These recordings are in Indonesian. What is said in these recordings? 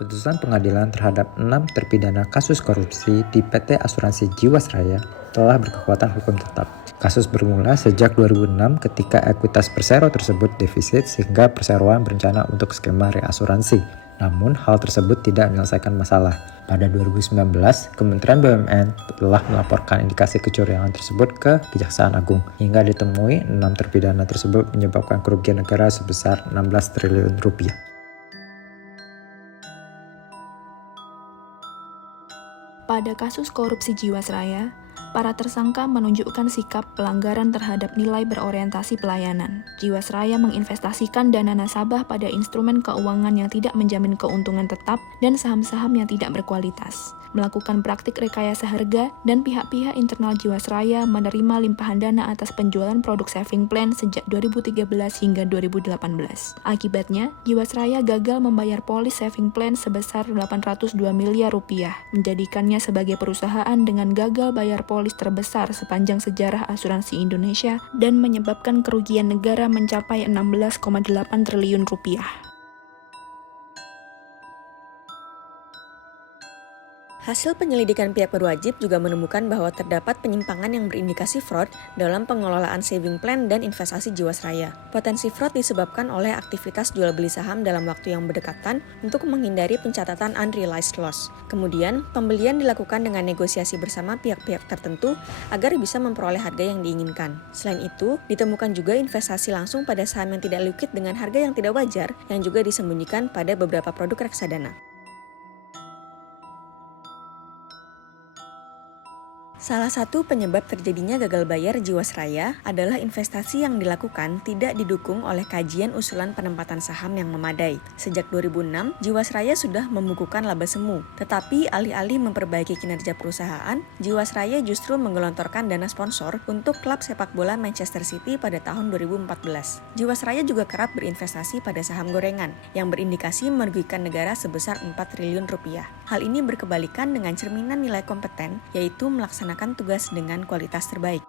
Putusan pengadilan terhadap 6 terpidana kasus korupsi di PT Asuransi Jiwasraya telah berkekuatan hukum tetap. Kasus bermula sejak 2006 ketika ekuitas persero tersebut defisit sehingga perseroan berencana untuk skema reasuransi. Namun hal tersebut tidak menyelesaikan masalah. Pada 2019, Kementerian BUMN telah melaporkan indikasi kecurangan tersebut ke Kejaksaan Agung. Hingga ditemui 6 terpidana tersebut menyebabkan kerugian negara sebesar 16 triliun rupiah. Pada kasus korupsi Jiwasraya, para tersangka menunjukkan sikap pelanggaran terhadap nilai berorientasi pelayanan. Jiwasraya menginvestasikan dana nasabah pada instrumen keuangan yang tidak menjamin keuntungan tetap dan saham-saham yang tidak berkualitas, melakukan praktik rekayasa harga, dan pihak-pihak internal Jiwasraya menerima limpahan dana atas penjualan produk saving plan sejak 2013 hingga 2018. Akibatnya, Jiwasraya gagal membayar polis saving plan sebesar 802 miliar rupiah, menjadikannya sebagai perusahaan dengan gagal bayar polis terbesar sepanjang sejarah asuransi Indonesia dan menyebabkan kerugian negara mencapai 16,8 triliun rupiah. Hasil penyelidikan pihak berwajib juga menemukan bahwa terdapat penyimpangan yang berindikasi fraud dalam pengelolaan saving plan dan investasi Jiwasraya. Potensi fraud disebabkan oleh aktivitas jual beli saham dalam waktu yang berdekatan untuk menghindari pencatatan unrealized loss. Kemudian, pembelian dilakukan dengan negosiasi bersama pihak-pihak tertentu agar bisa memperoleh harga yang diinginkan. Selain itu, ditemukan juga investasi langsung pada saham yang tidak liquid dengan harga yang tidak wajar yang juga disembunyikan pada beberapa produk reksadana. Salah satu penyebab terjadinya gagal bayar Jiwasraya adalah investasi yang dilakukan tidak didukung oleh kajian usulan penempatan saham yang memadai. Sejak 2006, Jiwasraya sudah membukukan laba semu, tetapi alih-alih memperbaiki kinerja perusahaan, Jiwasraya justru menggelontorkan dana sponsor untuk klub sepak bola Manchester City pada tahun 2014. Jiwasraya juga kerap berinvestasi pada saham gorengan, yang berindikasi merugikan negara sebesar 4 triliun rupiah. Hal ini berkebalikan dengan cerminan nilai kompeten, yaitu melaksanakan tugas dengan kualitas terbaik.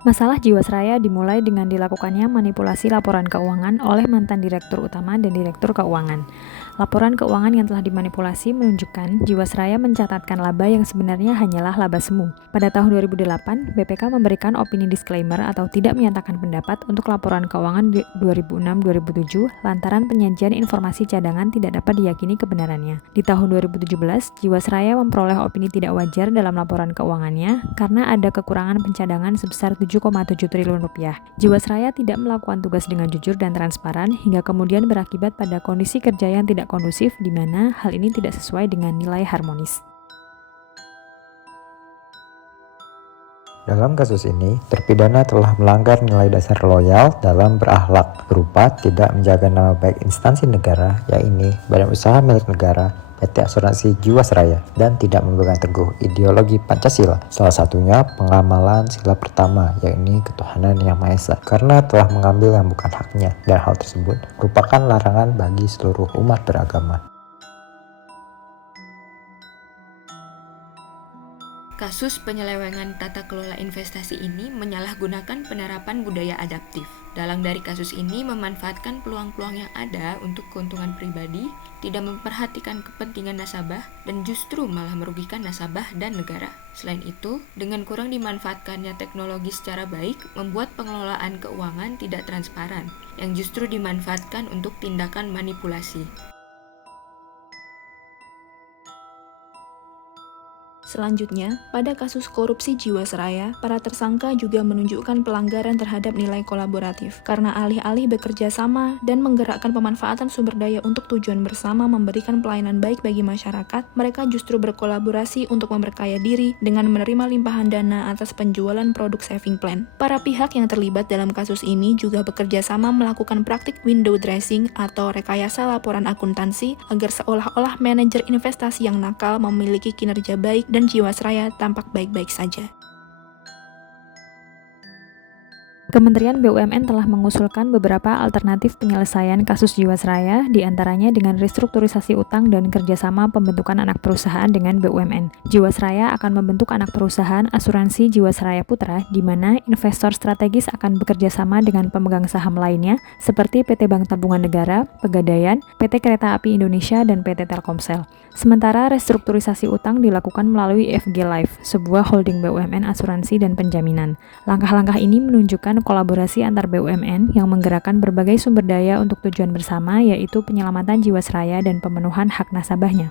Masalah Jiwasraya dimulai dengan dilakukannya manipulasi laporan keuangan oleh mantan direktur utama dan direktur keuangan. Laporan keuangan yang telah dimanipulasi menunjukkan Jiwasraya mencatatkan laba yang sebenarnya hanyalah laba semu. Pada tahun 2008, BPK memberikan opini disclaimer atau tidak menyatakan pendapat untuk laporan keuangan 2006-2007 lantaran penyajian informasi cadangan tidak dapat diyakini kebenarannya. Di tahun 2017, Jiwasraya memperoleh opini tidak wajar dalam laporan keuangannya karena ada kekurangan pencadangan sebesar 7,7 triliun rupiah. Jiwasraya tidak melakukan tugas dengan jujur dan transparan hingga kemudian berakibat pada kondisi kerja yang tidak kondusif di mana hal ini tidak sesuai dengan nilai harmonis. Dalam kasus ini, terpidana telah melanggar nilai dasar loyal dalam berakhlak berupa tidak menjaga nama baik instansi negara, yaitu Badan Usaha Milik Negara, PT Asuransi Jiwasraya, dan tidak memegang teguh ideologi Pancasila. Salah satunya pengamalan sila pertama, yaitu ketuhanan yang Maha Esa, karena telah mengambil yang bukan haknya, dan hal tersebut merupakan larangan bagi seluruh umat beragama. Kasus penyelewengan tata kelola investasi ini menyalahgunakan penerapan budaya adaptif. Dalang dari kasus ini memanfaatkan peluang-peluang yang ada untuk keuntungan pribadi, tidak memperhatikan kepentingan nasabah, dan justru malah merugikan nasabah dan negara. Selain itu, dengan kurang dimanfaatkannya teknologi secara baik, membuat pengelolaan keuangan tidak transparan, yang justru dimanfaatkan untuk tindakan manipulasi. Selanjutnya, pada kasus korupsi Jiwasraya, para tersangka juga menunjukkan pelanggaran terhadap nilai kolaboratif karena alih-alih bekerja sama dan menggerakkan pemanfaatan sumber daya untuk tujuan bersama memberikan pelayanan baik bagi masyarakat, mereka justru berkolaborasi untuk memperkaya diri dengan menerima limpahan dana atas penjualan produk saving plan. Para pihak yang terlibat dalam kasus ini juga bekerja sama melakukan praktik window dressing atau rekayasa laporan akuntansi agar seolah-olah manajer investasi yang nakal memiliki kinerja baik dan Jiwasraya tampak baik-baik saja. Kementerian BUMN telah mengusulkan beberapa alternatif penyelesaian kasus Jiwasraya, diantaranya dengan restrukturisasi utang dan kerjasama pembentukan anak perusahaan dengan BUMN. Jiwasraya akan membentuk anak perusahaan asuransi Jiwasraya Putra, di mana investor strategis akan bekerja sama dengan pemegang saham lainnya, seperti PT Bank Tabungan Negara, Pegadaian, PT Kereta Api Indonesia, dan PT Telkomsel. Sementara restrukturisasi utang dilakukan melalui FG Life, sebuah holding BUMN asuransi dan penjaminan. Langkah-langkah ini menunjukkan kolaborasi antar BUMN yang menggerakkan berbagai sumber daya untuk tujuan bersama, yaitu penyelamatan Jiwasraya dan pemenuhan hak nasabahnya.